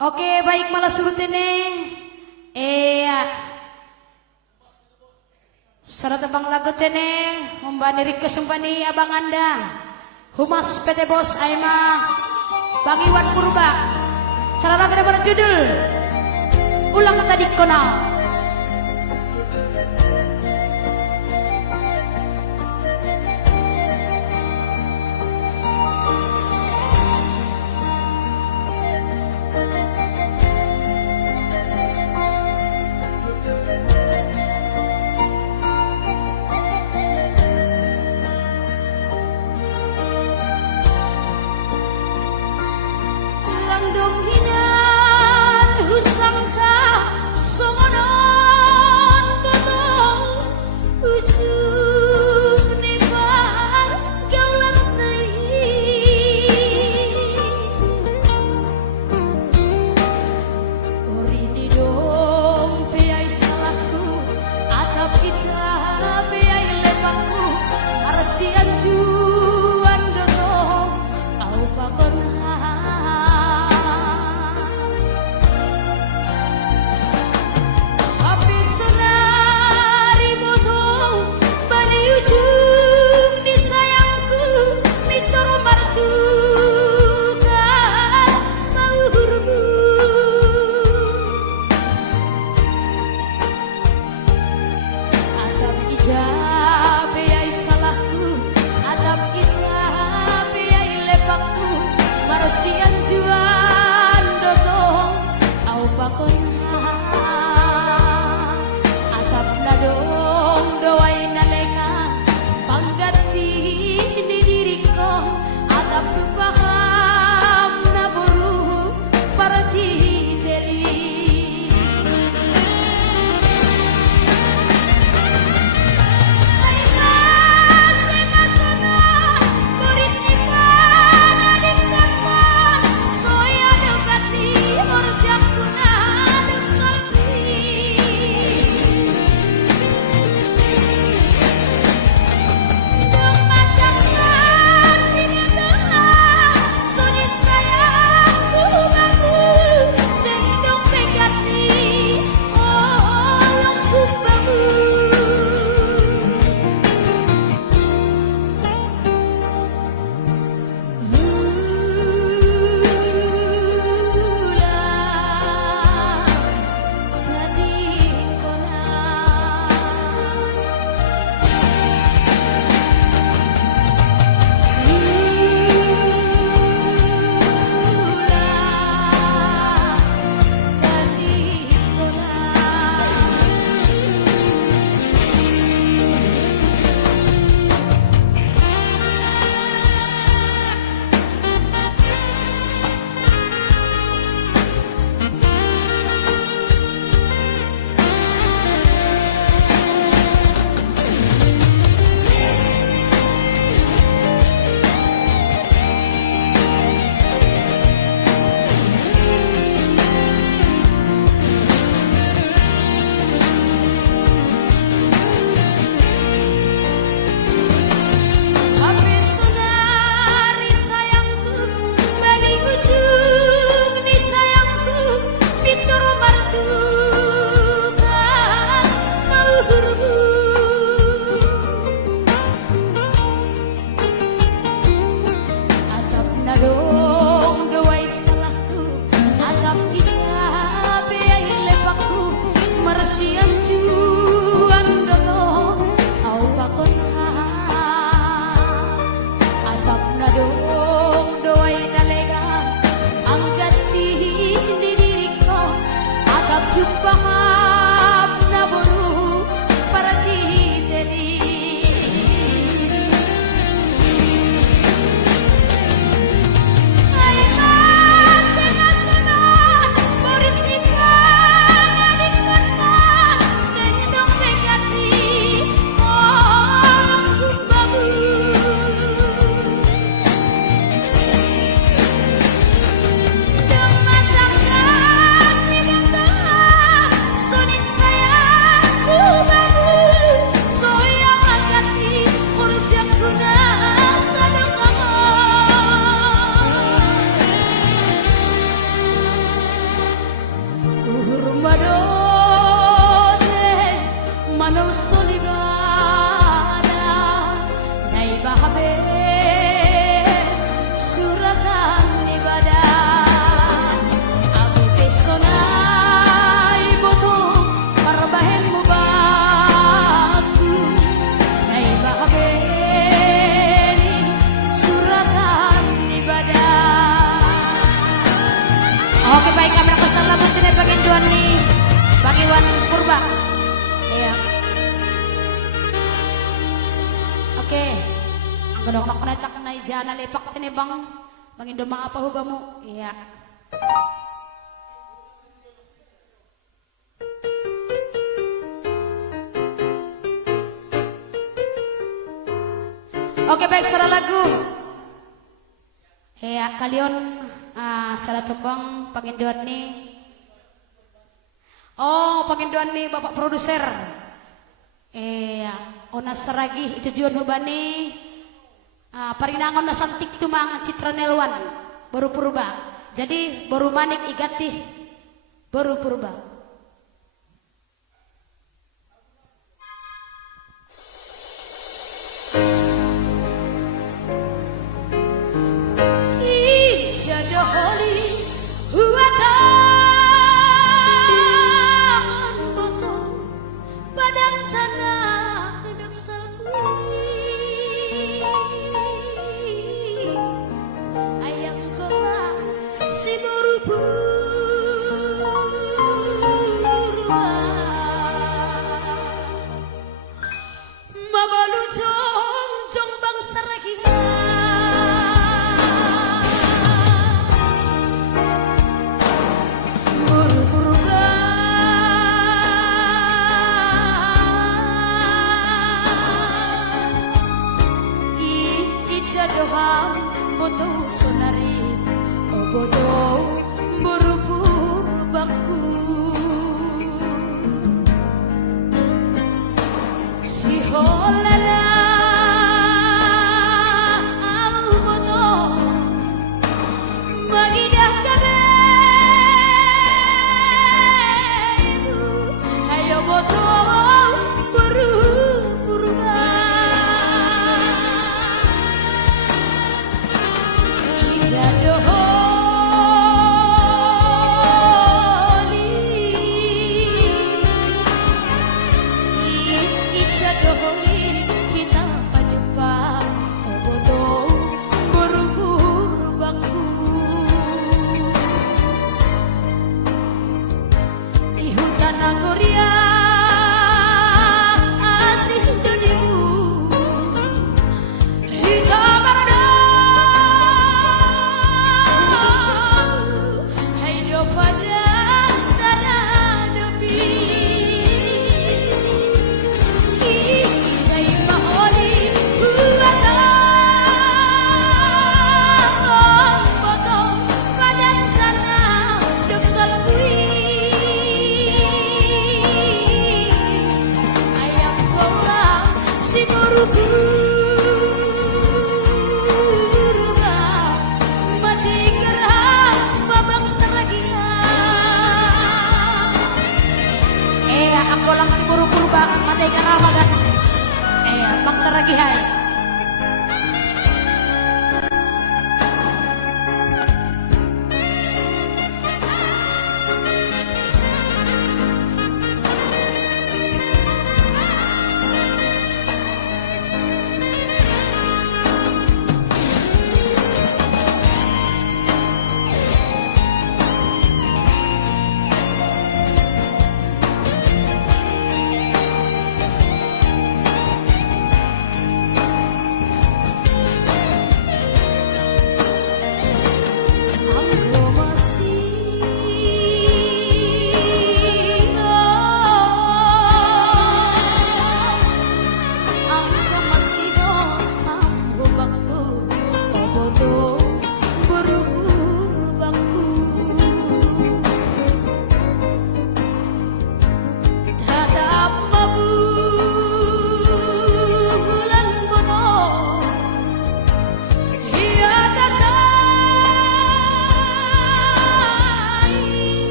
Oke, baik malah surut ini. Sarat abang lagu tene membani request umpani abang anda. Humas PT Bos Aima Bang Iwan Purba. Salah lagu berjudul Ulang Tadi Konal. Dong hinan husangka songonon botol ujung nebar gaulan orini dong peai salahku atap kita peai lepakku arsian juan dotong au pakon Marsian juan dotong au pakon atap nadong doai nalenga pangganti di diriko atap paham naboru parati teri Duan nih Bang Iwan Purba. Iya. Oke. Ang gadok nak natak na ijana lepak tini bang. Bang Indo apa hubamu? Iya. Oke baik, salah lagu. Ya kalian salah tembang panginduan nih. Oh panginduan nih bapak produser. Ona seragi itu jual hubani. Parinangon na santik tu mga citra nelwan baru purba. Jadi baru manik igati baru purba.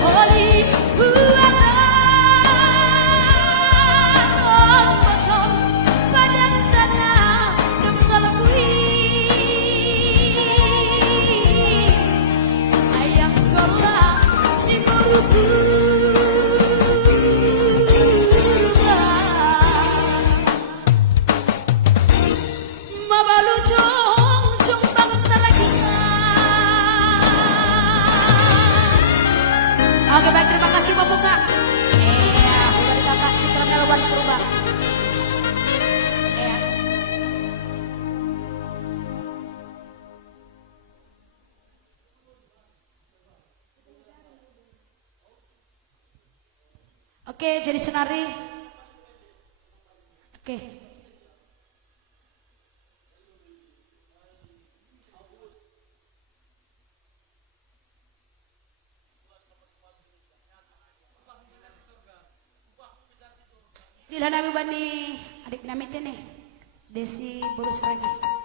holi buatan potong padang tanah dong salakui ayam gola si murubu mabalu jong bangsa lagi. Oke baik, terima kasih Bapak Bunga. Iya, dari kakak Citra Melwan Purba. Iya. Oke, jadi senari. Oke. Dilana Bani adik namanya nih Desi Boros lagi.